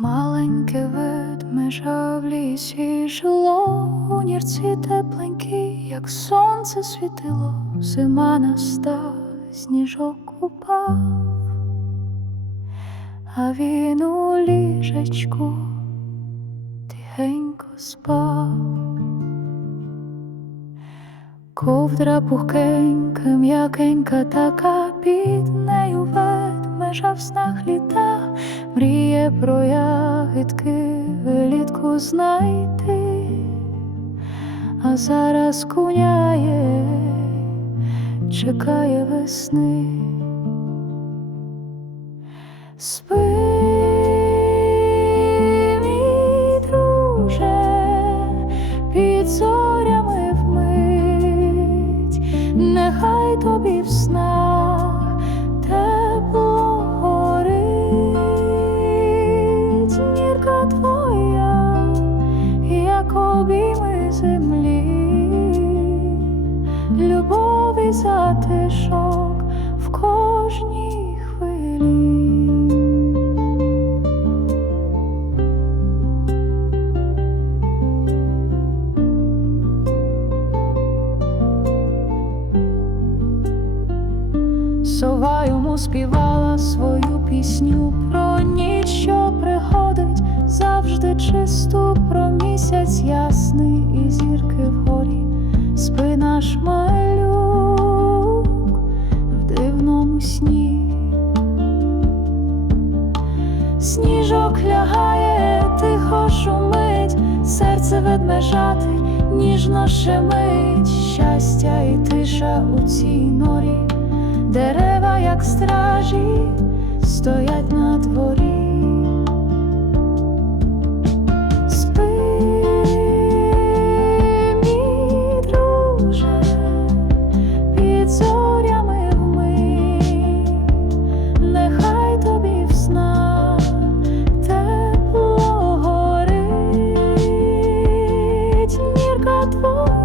Маленьке ведмежа в лісі жило, у нірці тепленький, як сонце світило, зима наста, сніжок упав, а він у ліжечку тихенько спав. Ковдра пухкенька, м'якенька така, під нею ведмежа в снах літа, мріє про ягідки влітку знайти, а зараз куняє, чекає весни. Спи, друже, під зорями вмить, нехай тобі в любов і затишок в кожній хвилі. Сова йому співала свою пісню про ніч, що приходить завжди чисту, про місяць ясний і зірки вгорі, спи наш малюк в дивному сні. Сніжок лягає, тихо шумить, серце ведмежати, ніжно шемить, щастя і тиша у цій норі. Дерева, як стражі, стоять. Oh.